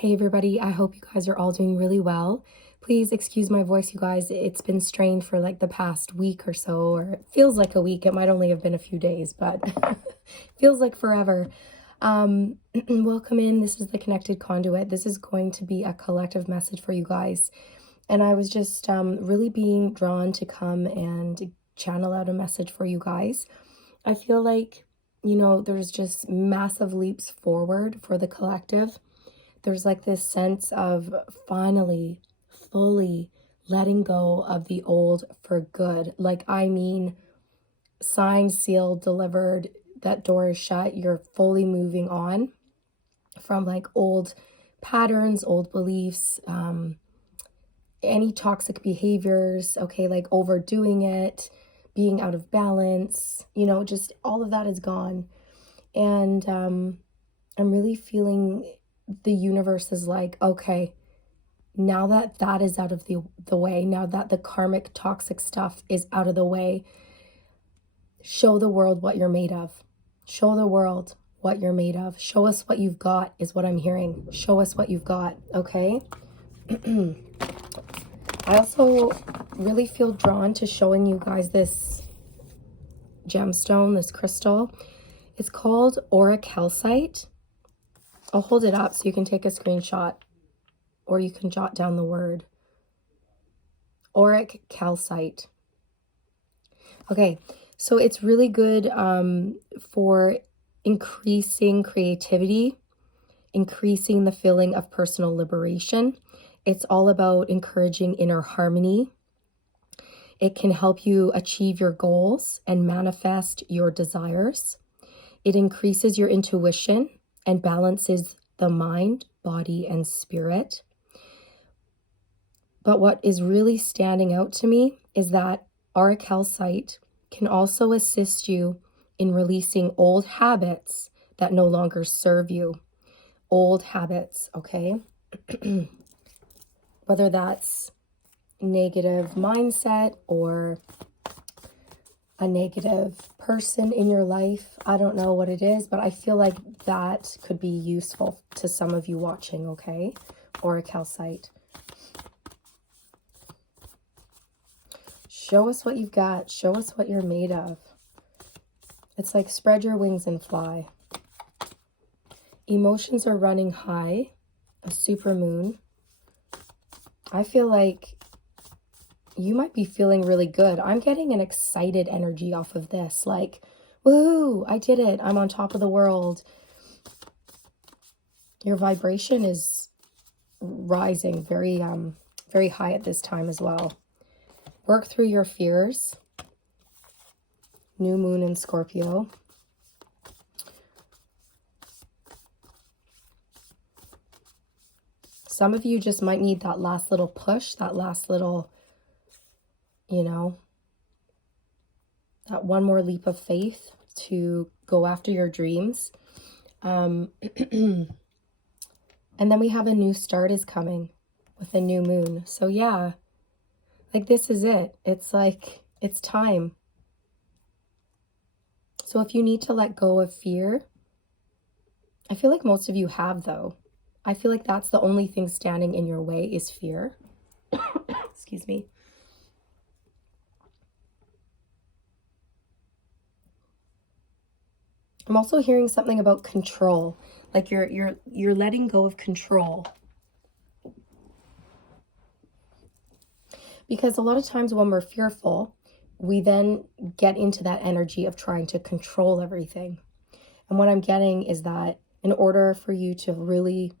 Hey everybody, I hope you guys are all doing really well. Please excuse my voice, you guys. It's been strained for like the past week or so, or it feels like a week. It might only have been a few days, but feels like forever. Welcome in. This is the Connected Conduit. This is going to be a collective message for you guys. And I was just really being drawn to come and channel out a message for you guys. I feel like, there's just massive leaps forward for the collective. There's like this sense of finally, fully letting go of the old for good. Signed, sealed, delivered, that door is shut. You're fully moving on from like old patterns, old beliefs, any toxic behaviors, okay, like overdoing it, being out of balance, just all of that is gone. And I'm really feeling the universe is like, okay, now that that is out of the way, now that the karmic toxic stuff is out of the way, show the world what you're made of. Show the world what you're made of. Show us what you've got is what I'm hearing. Show us what you've got, okay? I also really feel drawn to showing you guys this gemstone, this crystal. It's called auric calcite. I'll hold it up so you can take a screenshot, or you can jot down the word. Auric calcite. Okay, so it's really good for increasing creativity, increasing the feeling of personal liberation. It's all about encouraging inner harmony. It can help you achieve your goals and manifest your desires. It increases your intuition and balances the mind, body, and spirit. But what is really standing out to me is that auric calcite can also assist you in releasing old habits that no longer serve you. Old habits, okay? Whether that's negative mindset or a negative person in your life. I don't know what it is, but I feel like that could be useful to some of you watching, okay? Auric calcite. Show us what you've got. Show us what you're made of. It's like spread your wings and fly. Emotions are running high. A supermoon. I feel like you might be feeling really good. I'm getting an excited energy off of this. Like, woohoo, I did it. I'm on top of the world. Your vibration is rising very, very high at this time as well. Work through your fears. New moon in Scorpio. Some of you just might need that last little push, that last little, that one more leap of faith to go after your dreams. And then we have a new start is coming with a new moon. So yeah, like this is it. It's like, it's time. So if you need to let go of fear, I feel like most of you have though. I feel like that's the only thing standing in your way is fear. Excuse me. I'm also hearing something about control. Like you're letting go of control. Because a lot of times when we're fearful, we then get into that energy of trying to control everything. And what I'm getting is that in order for you to really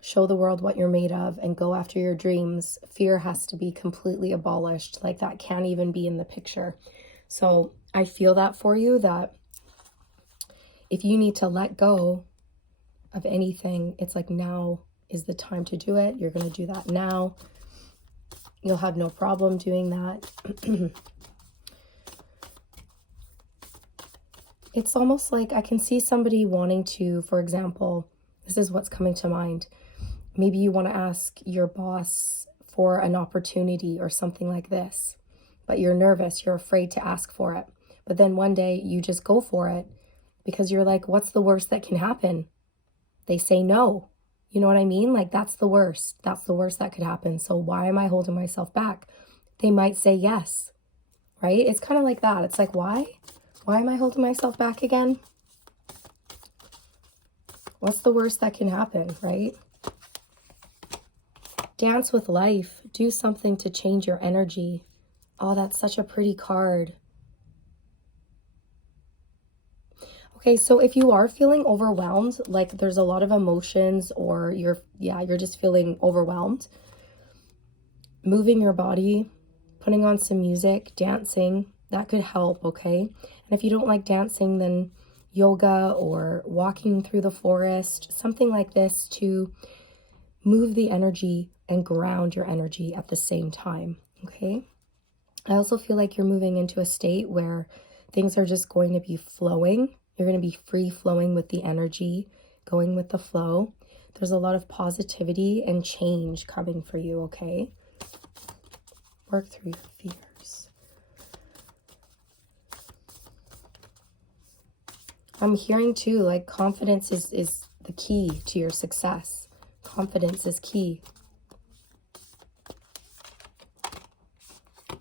show the world what you're made of and go after your dreams, fear has to be completely abolished. Like that can't even be in the picture. So I feel that for you, that if you need to let go of anything, it's like now is the time to do it. You're going to do that now. You'll have no problem doing that. It's almost like I can see somebody wanting to, for example, this is what's coming to mind. Maybe you want to ask your boss for an opportunity or something like this, but you're nervous, you're afraid to ask for it. But then one day you just go for it because you're like, what's the worst that can happen? They say no. You know what I mean? Like, that's the worst. That's the worst that could happen. So why am I holding myself back? They might say yes, right? It's kind of like that. It's like, why? Why am I holding myself back again? What's the worst that can happen, right? Dance with life. Do something to change your energy. Oh, that's such a pretty card. Okay, so if you are feeling overwhelmed, like there's a lot of emotions, or you're just feeling overwhelmed, moving your body, putting on some music, dancing, that could help, okay? And if you don't like dancing, then yoga or walking through the forest, something like this to move the energy and ground your energy at the same time, okay? I also feel like you're moving into a state where things are just going to be flowing. You're going to be free flowing with the energy, going with the flow. There's a lot of positivity and change coming for you, okay? Work through your fears. I'm hearing too, like confidence is the key to your success. Confidence is key.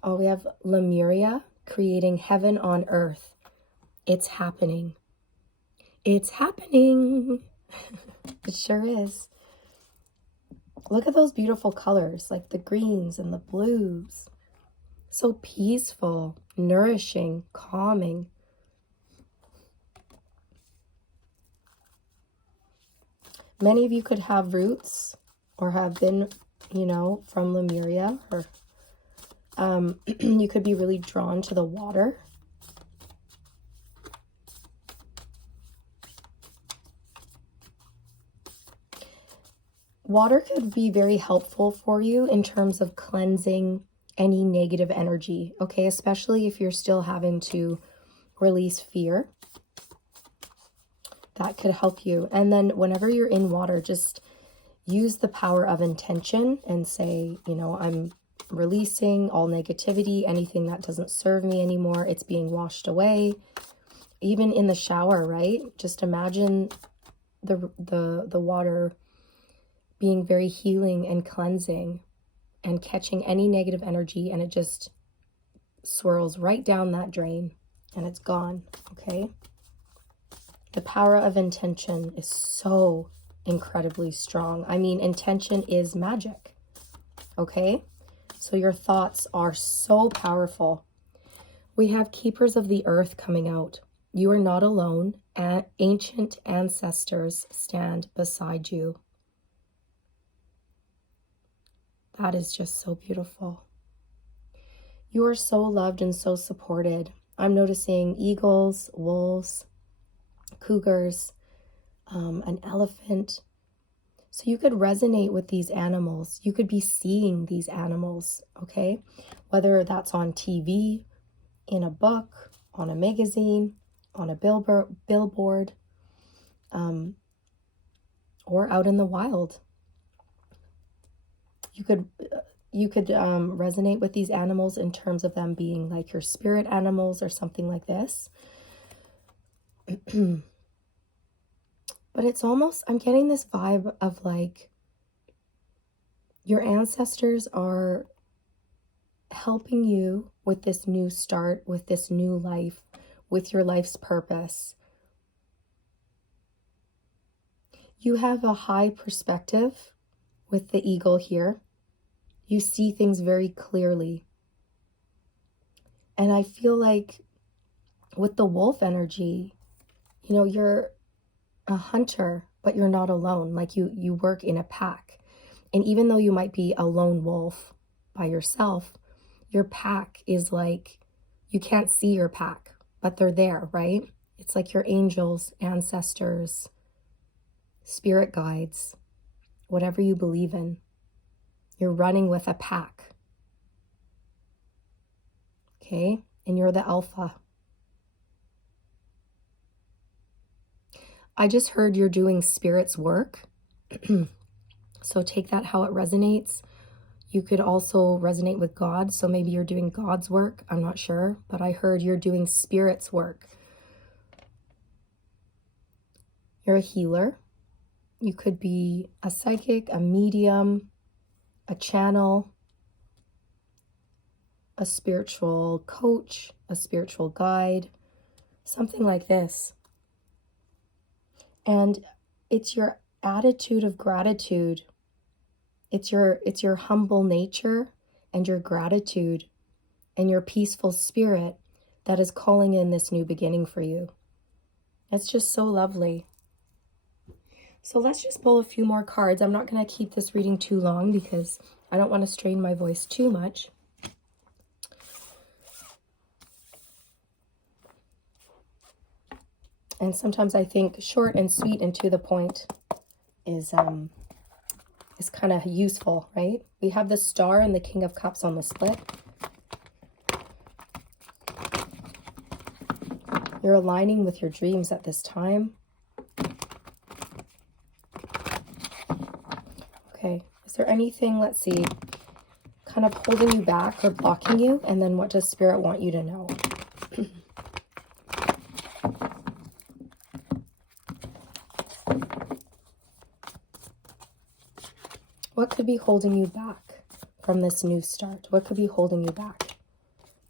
Oh, we have Lemuria, creating heaven on earth. It's happening. It's happening. It sure is. Look at those beautiful colors, like the greens and the blues. So peaceful, nourishing, calming. Many of you could have roots or have been, you know, from Lemuria, or you could be really drawn to the water. Water could be very helpful for you in terms of cleansing any negative energy, okay? Especially if you're still having to release fear. That could help you. And then whenever you're in water, just use the power of intention and say, you know, I'm releasing all negativity, anything that doesn't serve me anymore. It's being washed away. Even in the shower, right? Just imagine the water being very healing and cleansing and catching any negative energy, and it just swirls right down that drain and it's gone, okay? The power of intention is so incredibly strong. I mean, intention is magic, okay? So your thoughts are so powerful. We have Keepers of the Earth coming out. You are not alone. Ancient ancestors stand beside you. That is just so beautiful. You are so loved and so supported. I'm noticing eagles, wolves, cougars, an elephant. So you could resonate with these animals. You could be seeing these animals, okay? Whether that's on TV, in a book, on a magazine, on a billboard, or out in the wild. You could resonate with these animals in terms of them being like your spirit animals or something like this. But it's almost, I'm getting this vibe of like your ancestors are helping you with this new start, with this new life, with your life's purpose. You have a high perspective with the eagle here. You see things very clearly. And I feel like with the wolf energy, you know, you're a hunter, but you're not alone. Like you work in a pack. And even though you might be a lone wolf by yourself, your pack is like, you can't see your pack, but they're there, right? It's like your angels, ancestors, spirit guides, whatever you believe in. You're running with a pack. Okay? And you're the alpha. I just heard you're doing spirit's work. So take that how it resonates. You could also resonate with God. So maybe you're doing God's work. I'm not sure. But I heard you're doing spirit's work. You're a healer. You could be a psychic, a medium, a channel, a spiritual coach, a spiritual guide, something like this. And it's your attitude of gratitude. It's your humble nature and your gratitude and your peaceful spirit that is calling in this new beginning for you. It's just so lovely. So let's just pull a few more cards. I'm not going to keep this reading too long because I don't want to strain my voice too much. And sometimes I think short and sweet and to the point is kind of useful, right? We have the Star and the King of Cups on the split. You're aligning with your dreams at this time. Okay, is there anything, let's see, kind of holding you back or blocking you? And then what does Spirit want you to know? What could be holding you back from this new start? What could be holding you back?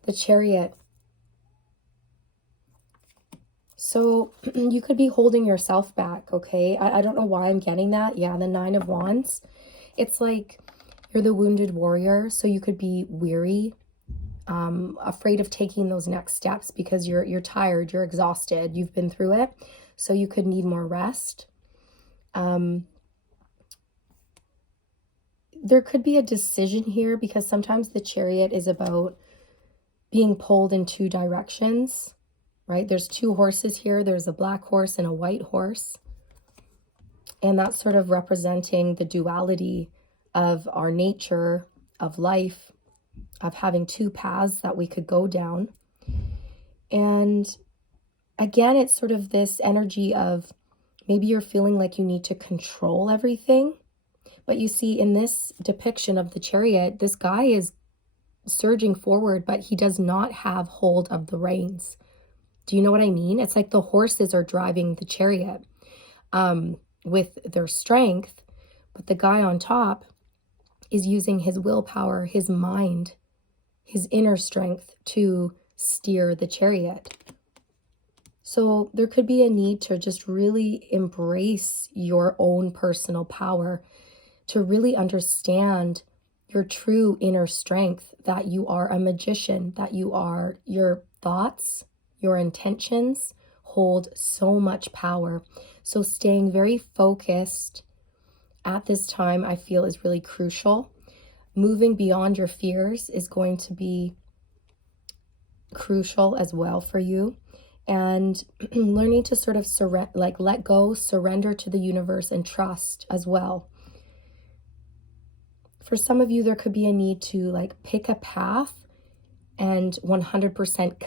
The Chariot. So you could be holding yourself back, okay? I don't know why I'm getting that. Yeah, the Nine of Wands. It's like you're the wounded warrior, so you could be weary, afraid of taking those next steps because you're tired, you're exhausted, you've been through it, so you could need more rest. There could be a decision here because sometimes the Chariot is about being pulled in two directions, right? There's two horses here. There's a black horse and a white horse. And that's sort of representing the duality of our nature, of life, of having two paths that we could go down. And again, it's sort of this energy of maybe you're feeling like you need to control everything. But you see in this depiction of the Chariot, this guy is surging forward, but he does not have hold of the reins. Do you know what I mean? It's like the horses are driving the chariot with their strength, but the guy on top is using his willpower, his mind, his inner strength to steer the chariot. So there could be a need to just really embrace your own personal power, to really understand your true inner strength, that you are a magician, that you are, your thoughts, your intentions hold so much power. So staying very focused at this time, I feel, is really crucial. Moving beyond your fears is going to be crucial as well for you. And learning to sort of let go, surrender to the universe, and trust as well. For some of you, there could be a need to pick a path and 100%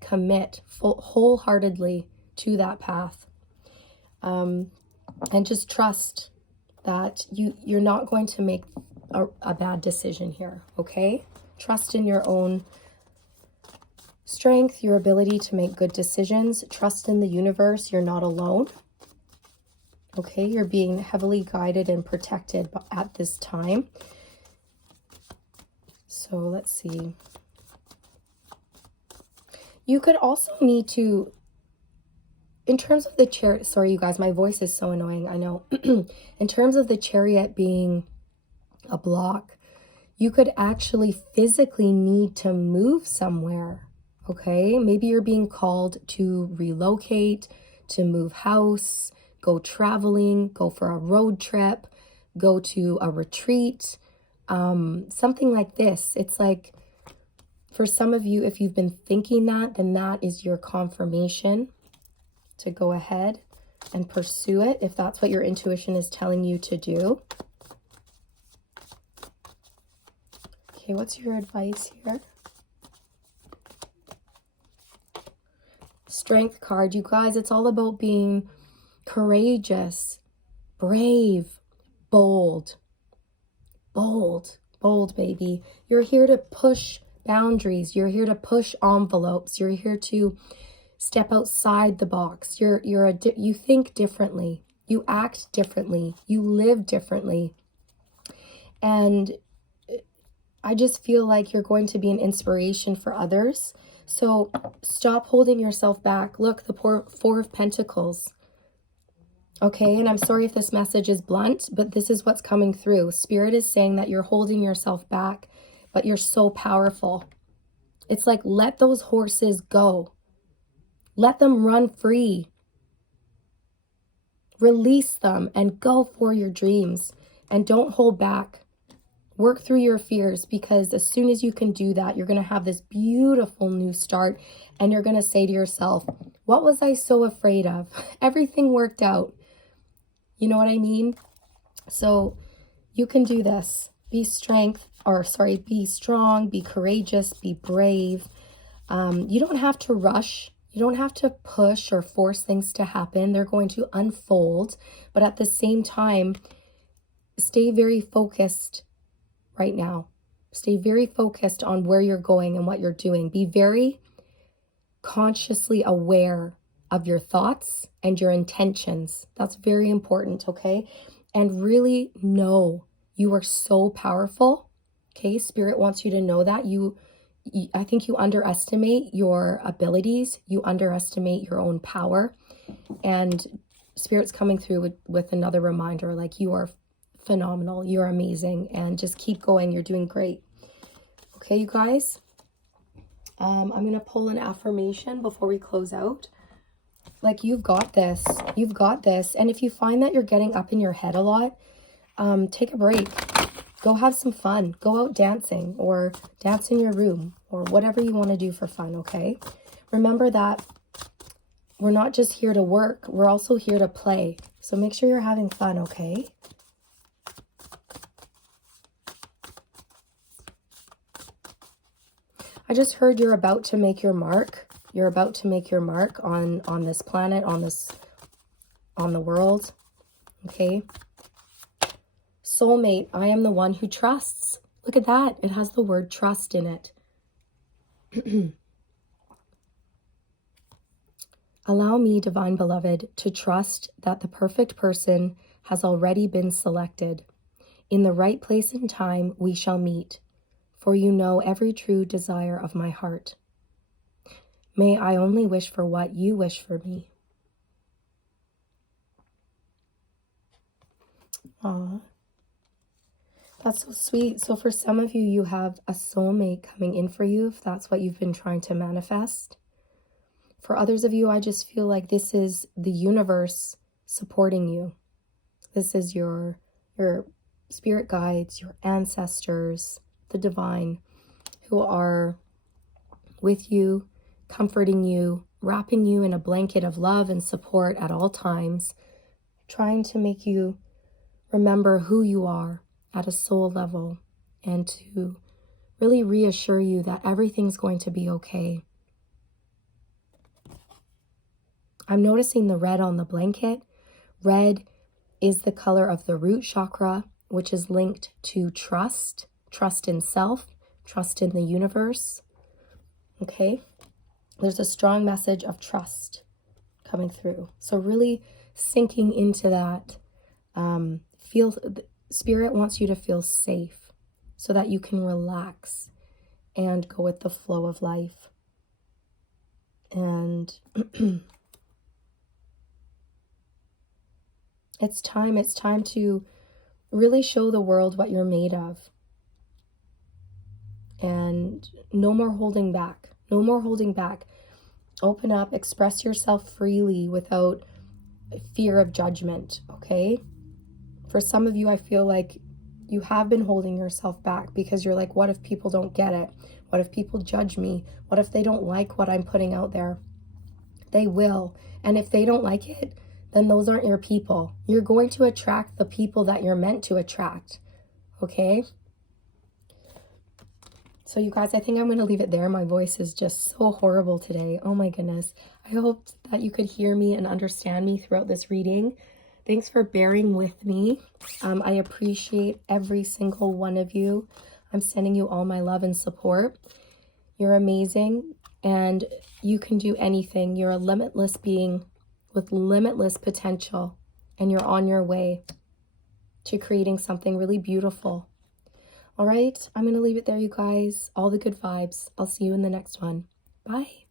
commit wholeheartedly to that path. And just trust that you're not going to make a bad decision here, okay? Trust in your own strength, your ability to make good decisions. Trust in the universe. You're not alone. Okay, you're being heavily guided and protected at this time. So let's see. You could also need to, in terms of the chariot, sorry you guys, my voice is so annoying, I know. In terms of the chariot being a block, you could actually physically need to move somewhere, okay? Maybe you're being called to relocate, to move house, go traveling, go for a road trip, go to a retreat, something like this. It's like, for some of you, if you've been thinking that, then that is your confirmation to go ahead and pursue it, if that's what your intuition is telling you to do. Okay, what's your advice here? Strength card. You guys, it's all about being courageous, brave, bold, baby. You're here to push boundaries. You're here to push envelopes. You're here to step outside the box. You think differently. You act differently. You live differently. And I just feel like you're going to be an inspiration for others. So stop holding yourself back. Look, the Four of Pentacles. Okay, and I'm sorry if this message is blunt, but this is what's coming through. Spirit is saying that you're holding yourself back, but you're so powerful. It's like, let those horses go. Let them run free. Release them and go for your dreams. And don't hold back. Work through your fears, because as soon as you can do that, you're going to have this beautiful new start. And you're going to say to yourself, what was I so afraid of? Everything worked out. You know what I mean? So you can do this. Be strong, be courageous, be brave. You don't have to rush. You don't have to push or force things to happen. They're going to unfold. But at the same time, stay very focused right now. Stay very focused on where you're going and what you're doing. Be very consciously aware of your thoughts and your intentions. That's very important, okay? And really know you are so powerful, okay? Spirit wants you to know that. I think you underestimate your abilities. You underestimate your own power. And Spirit's coming through with another reminder, like, you are phenomenal. You're amazing. And just keep going. You're doing great. Okay, you guys? I'm going to pull an affirmation before we close out. Like, you've got this. You've got this. And if you find that you're getting up in your head a lot, take a break. Go have some fun. Go out dancing, or dance in your room, or whatever you want to do for fun, okay? Remember that we're not just here to work. We're also here to play. So make sure you're having fun, okay? I just heard you're about to make your mark. You're about to make your mark on this planet, on the world. Okay? Soulmate, I am the one who trusts. Look at that. It has the word trust in it. Allow me, divine beloved, to trust that the perfect person has already been selected. In the right place and time we shall meet, for you know every true desire of my heart. May I only wish for what you wish for me. Aww. That's so sweet. So for some of you, you have a soulmate coming in for you, if that's what you've been trying to manifest. For others of you, I just feel like this is the universe supporting you. This is your spirit guides, your ancestors, the divine, who are with you, comforting you, wrapping you in a blanket of love and support at all times, trying to make you remember who you are at a soul level, and to really reassure you that everything's going to be okay. I'm noticing the red on the blanket. Red is the color of the root chakra, which is linked to trust in self, trust in the universe. Okay? There's a strong message of trust coming through. So really sinking into that. Spirit wants you to feel safe so that you can relax and go with the flow of life. And it's time to really show the world what you're made of. And no more holding back. No more holding back. Open up, express yourself freely without fear of judgment, okay? For some of you, I feel like you have been holding yourself back because you're like, what if people don't get it? What if people judge me? What if they don't like what I'm putting out there? They will. And if they don't like it, then those aren't your people. You're going to attract the people that you're meant to attract, okay? So you guys, I think I'm going to leave it there. My voice is just so horrible today. Oh my goodness. I hope that you could hear me and understand me throughout this reading. Thanks for bearing with me. I appreciate every single one of you. I'm sending you all my love and support. You're amazing. and you can do anything. You're a limitless being with limitless potential, and you're on your way to creating something really beautiful. All right, I'm going to leave it there, you guys. All the good vibes. I'll see you in the next one. Bye.